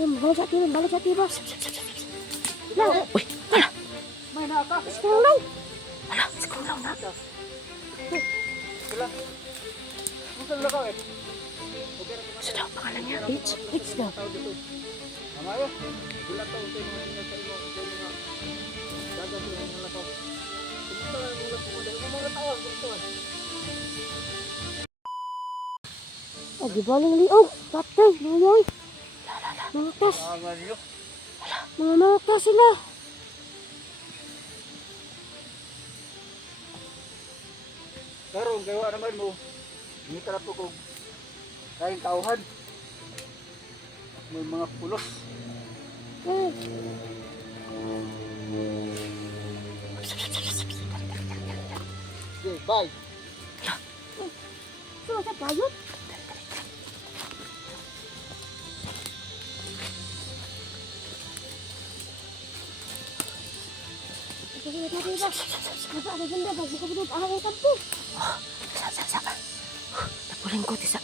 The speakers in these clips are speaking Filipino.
Balik sa tiba. Lang. Uy, hala. May naka. Sekarang lang. Hala, sekarang lang na. Sila. Musta na ka eh? Sudah, pangalan niya. H daw. Tama yun. Gulat ako sa mga sinasay mo. Sa mga dagat sa mga lakaw. Kumusta na mga lakaw mo? Dahil mga tawag. Oh, gibaling liog. Patay, luyoy. Mangkas. Tama niyo. Mga mangkas sila. Karon kayo naman mo. Hindi ka na po kung kain tauhan. May mga pulos. Okay, bye. Sino sa tayo? Ada benda bagi kebetulan ahli kampung. Sa. Tapuling ko tisa.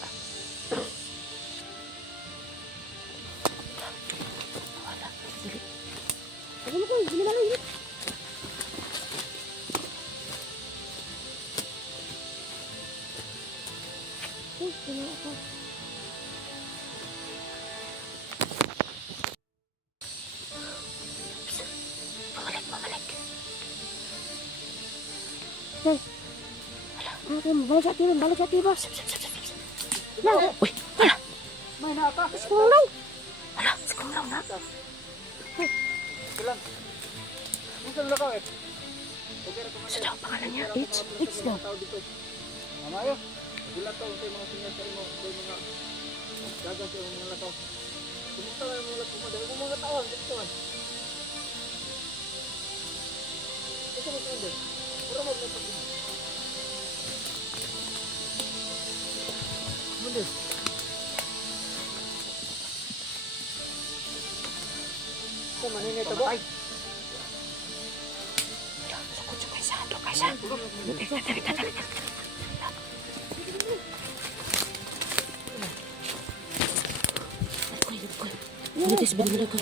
Wala, dili. Ano ko, gini na lang. Gini ako. Pabalik. Day. Balik sa tiba. Lang. Uy, hala. May naka. Sekarang lang. Hala, sekarang lang na. Sila. Musta na ka eh? Sudah, pangalan niya. H daw. Tama yun. Gulat ako sa mga sinasay mo. Sa mga dagat sa mga lakaw. Kumusta na mga lakaw mo? Dahil mga tawag. Ito mo sa pura maglapag mo. Muli. Ito maninay ito ba? Sukot kaisa. Tari. Lutis bener ko.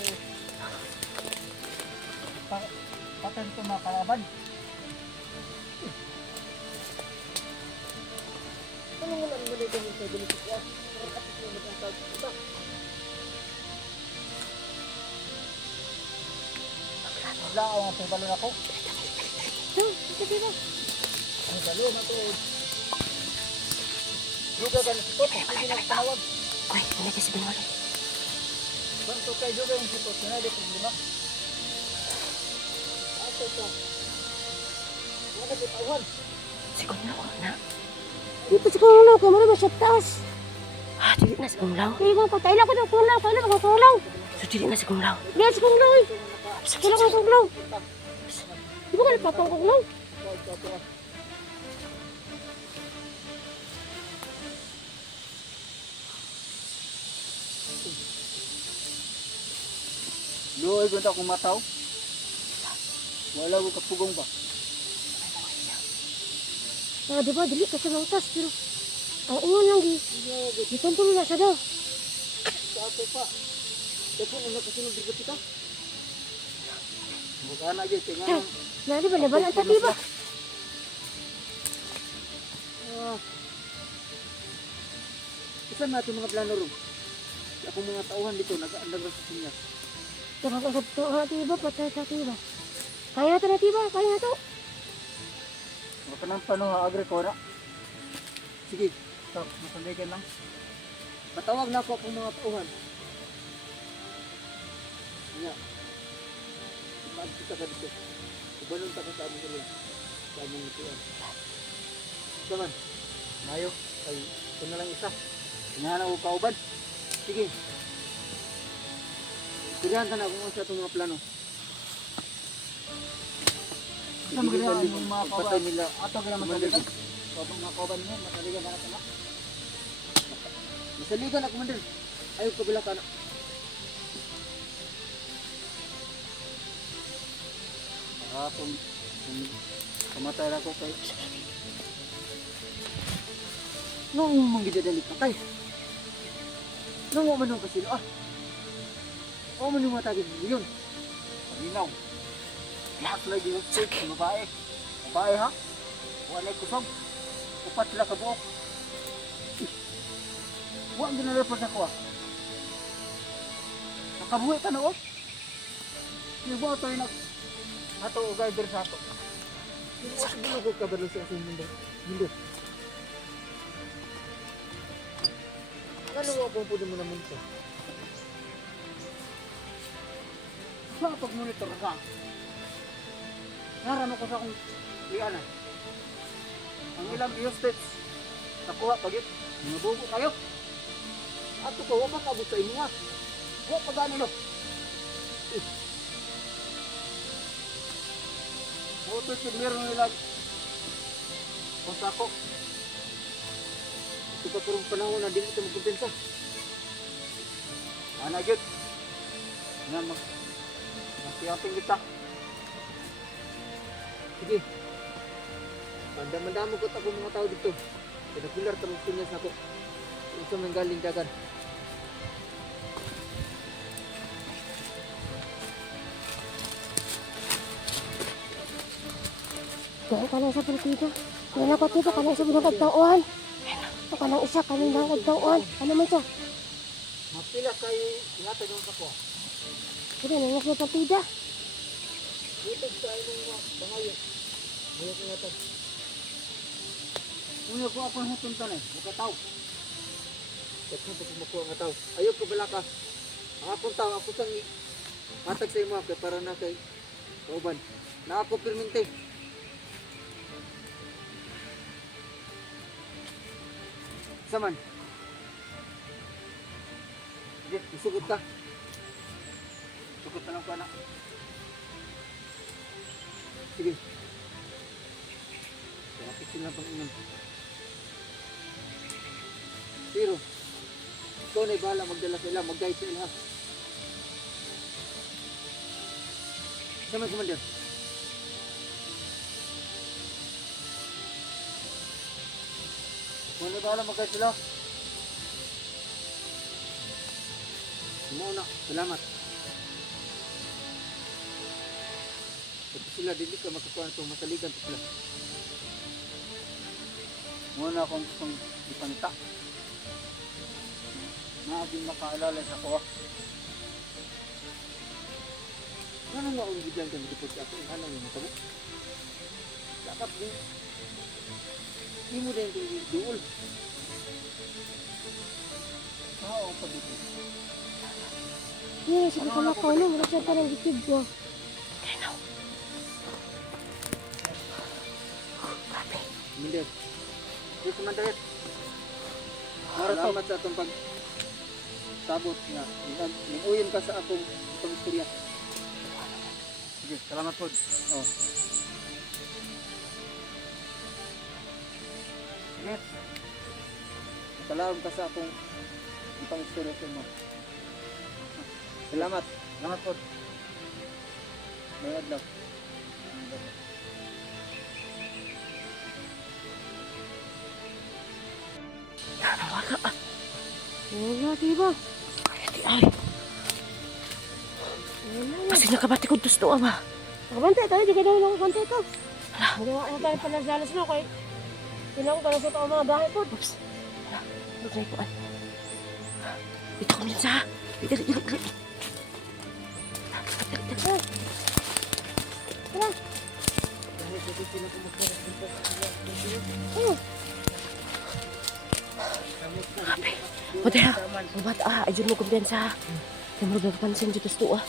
Paten ito mga kalaban. Anong ulan mo dito sa Belitik ya? Kapit mo ang tawag ito. Wala ako ang pagbalon ako. Ito. Ang balon ako. Juga ka na sito. Hindi na panawag. Uy, hindi kasi binwala. Banto kay juga yung sito. Sinali kong lima. Ato ito. Wala ka tawag. Sigong law na. Dito sigong law ko, marami sa taas. Dili na sigong law. Hindi ko, kailan ko ito kulaw. So, dili na sigong law. Dili sigong law. Kailan ko sigong law. Di ba ka nagpapang kong law? Luoy ko akong mataw. Wala ko kapugong ba? Di ba, dili kasi mangkas. Pero, ang ingon lang, gituntong na sa daw. Sabi pa. Dapat na nakasunod dito kita. Bukan aja tinggal. Nari ba, laban ang tati ba? Isa natin mga plano ron. Ako mga tauhan dito, nag-aandang sa sinya. Nakakasab to, tati ba, patay tati ba? Kaya na to tati ba, kaya na to. Maka ng pano agre ko na. Sige, stop, masandigan lang. Patawag na ako akong mga tauhan. Nga. Maag kita ka dito. Ibalong ta ka sa aming tuloy. Sa aming ituan. Saman, mayo, ay ito na lang isa. Hinahanap ko kauban. Sige. Tirihan ka na kung sa itong mga plano. Sa mga kauban nila. Ato ka na masaligan. Kapag mga kauban mo, masaligan ka na ka na. Masaligan na, Commander. Ayaw kabila ka na. Kung kamatay na ko kay nung manggidadali ka kay nung umanong ka sila O man yung matagin yun. Malinaw. Lahat lagi yung steak sa babae. Babae ha? Wala kusog. Upat sila kabuok. Huwag ginalapos ako ah. Nakabuhi ka na oh. Yung buo ito yung ato o guider sa ato. Yung buo ka ba sa ating mundo? Mundo. Ano mo kung pwede mo naman ito? Sa pag-monitor ka. Narano ko sa akong liana. Ang ilang usage. Nakuha pagit. Nabubo kayo. Ato ko, huwag makabot sa inyo nga. Huwag pag-ano no. Huwag ito meron nila. Kung sako. Ito pa karong panahon na din ito magkumpensa. Ana yun. Nga magpiyaping kita. Sige. Mandam-mandam ko ako mga tao dito. Pinagular tarong pinyas na ko. Ito may galing dagan. Dahil ka lang sa partido. Yan ako tito, ka lang sa binagad tauan. Ito ka lang isa, ka lang binagad tauan. Ano man siya? Mapila kayo ingatan yung ako. Sige, nangyas na partida. Dito sa inyong mga bangayon. Mayroon ingatan. Una ko ako ng tuntan eh. Makataw. Kasi pa kumakuha nga tao. Ayaw ko bala ka. Ang akong tao, ako sang matag sa imo kay para na kay kauban. Na ako pirminte. Saman. Sige, isugot ka. Sugot na lang ko anak. Sige. Kapit sila pang inom. Pero, ikaw na'y bahala magdala sila, mag-guide sila. Sama Commander. Ikaw na'y bahala mag-guide sila. Muna, salamat. Ito sila, dili ka makakuha itong masaligan ito sila. Muna akong gustong ipangita. Naabing makaalala sa ko. Ano nga ang bigyan ka nito sa ako? Ano yung matabo? Dapat din. Hindi mo din yung duol. Oo, ang pagdito. Yes, sige ka lang kaulo. Wala siya ka ng gitid ko. Hindi. Hindi Commander. Salamat sa itong sabot nga. Nag-uyon ka sa akong pag-istorya. Sige, salamat po. Oh. Yes. Salamat ka sa akong pag-istorya sa mo. Salamat. Salamat po. Mayad lang. Wala, diba? Ay, kasi nakabati ko gusto ama. Nakabantay tayo, di ka daw nakabantay ito. Magawa na tayo panasalas mo kay kailangan ko na sa ito mga bahay po. Oops. Huwag na ikuan. Dito ko minsan ha. Dito. Tara. Pwede ha. Mabat ayun mo kumpiyansa ha. Kaya mo nagpapansin dito sa tuwa.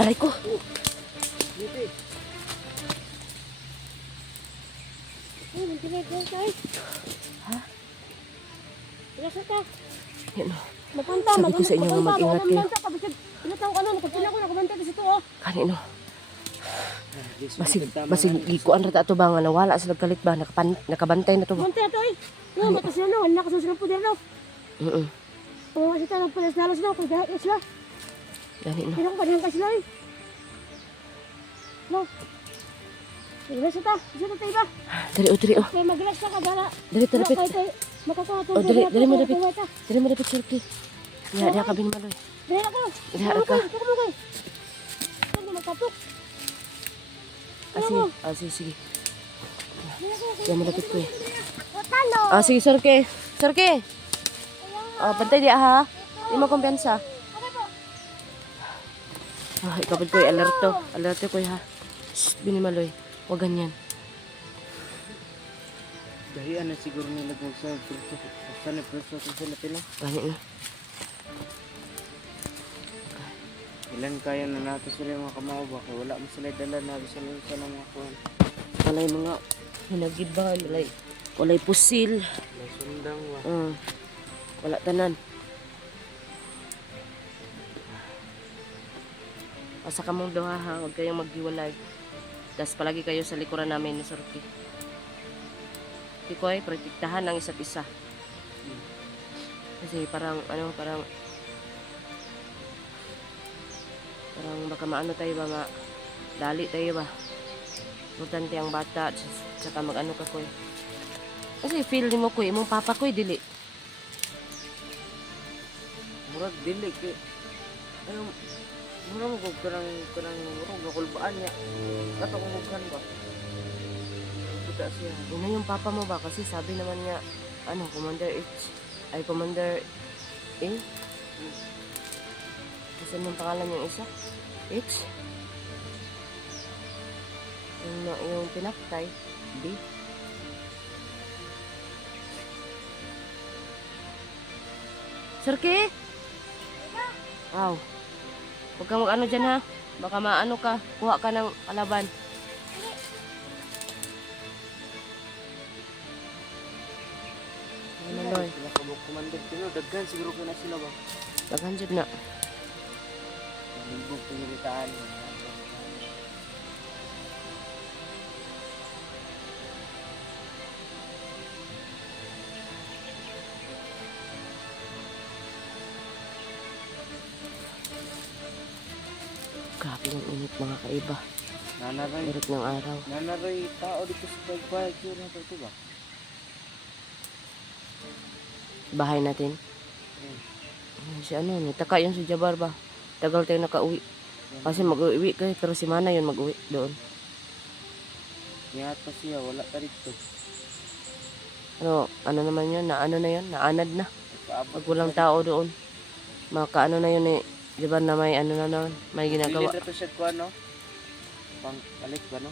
Aray ko. Ay, magpinay ko tayo. Ha? Pinasa ka. Yan o. Mapunta, Sabi ko sa inyo nga mag-ingat kayo. Pinataw ka na, nakapila ko, nakabantay ka sa ito oh. Kanino. Basig ikuan rata ato ba nga nawala sila kalit ba nakabantay na to ba? Bantay na to eh. Yung batas na no, wala ka sa sila po din no. Kung kasi tayo panasalas na, kung gahit na sila. Gani no. Pinang panahan ka sila eh. No. Relax ta. Sino tayo ba? Dali, oh, dali, oh. Kaya mag-relax ka dala. Dali, tarapit. Makakuha Oh, dali, dali mo dapit. Dali mo dapit, Surki. Diha ka binimaloy. Dali ako. Diha ka. Tukumugay. Hindi magkapok. Sige, sige. Diha mo dapit ko eh. Talo. Sige, Surki. Surki. Pantay diya ha. Di mo kumpiyansa. Ikapad ko eh, alerto. Alerto ko ha. Shh, binimaloy. Huwag ganyan. Dahian na siguro nila kung sa preso. Sana preso sa sila pila. Ganyan na. Ilan kaya na nato sila yung mga kamao ba? Kaya wala mo sila dala na bisa lang sa mga kuhan. Walay mga hinagiban. Walay pusil. May sundang wa. Wala tanan. Asa ka mong duha ha. Huwag kayong maghiwalay. Tapos palagi kayo sa likuran namin ni Surki. Kikoy, protektahan ang isa't isa. Kasi parang baka maano tayo ba, dali tayo ba. Importante ang bata, tsaka mag-ano ka koy. Kasi feel mo koy, imong papa koy, dili. Murag dili kay ano murag mo kanang murag nakulbaan niya. Katong mughan ba? Kita siya. Yun na yung papa mo ba? Kasi sabi naman niya, Commander H. Ay, Commander A. Kasi anong pangalan yung isa? H. Yung pinakatay, B. Surki? Wow. Huwag kang mag-ano dyan ha. Baka maano ka. Kuha ka ng kalaban. Loy. Sila kabuk kumandog pero daghan siguro ko na sila ba. Daghan jud na. Libog pinilitaan. Grabe yung init mga kaiba. Nanaray. Init ng araw. Nanaray tao dito sa bagbay. Kaya na ito ba? Bahay natin. Si nagtaka yun si Jabar ba? Tagal tayo nakauwi. Kasi mag-uwi kayo, pero si Mana yun mag-uwi doon. Yata siya, wala ka rito. Ano naman yun? Naano na yun? Naanad na. Kaabot Pag walang tao doon. Makaano na yun eh. Jabar na may ano na naman. May ginagawa. Dili na to siya ko ano? Pang balik ba no?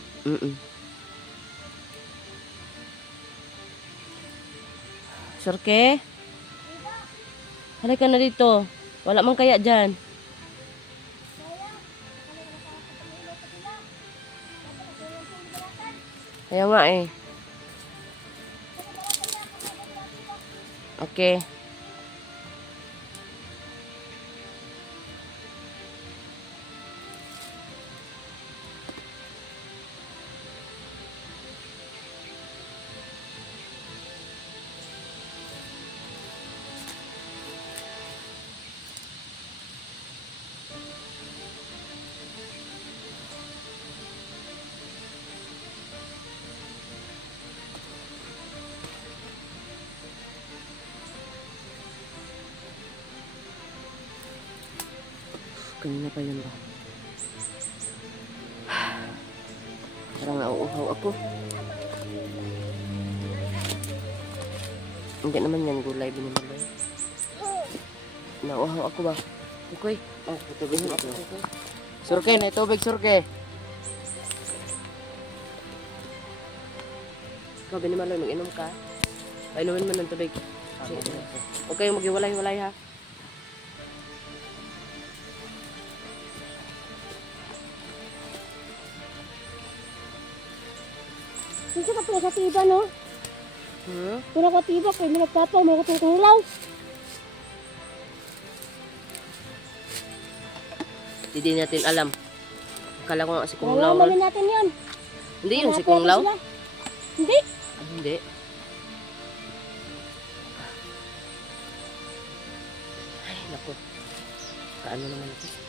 Surke? Halika na dito. Wala man kaya dyan. Kaya nga eh. Okay. Kanina pa yun ba? Parang nauuhaw ako. Hindi naman yan gulay binimalay. Nauuhaw ako ba? Kukoy. Tubig ito. Surke, na tubig surke. Ikaw binimalay, mag-inom ka. Painumin mo ng tubig. Huwag kayong mag-iwalay-walay ha. Kasi ka pala sa tiba, no? Pula ka tiba, kaya may nagpapa, may katutulaw. Hindi natin alam. Akala ko nga si Kung Lao. Malaman natin yun. Hindi yun si Kung Lao? Hindi. Hindi. Ay, naku. Kaano naman ito?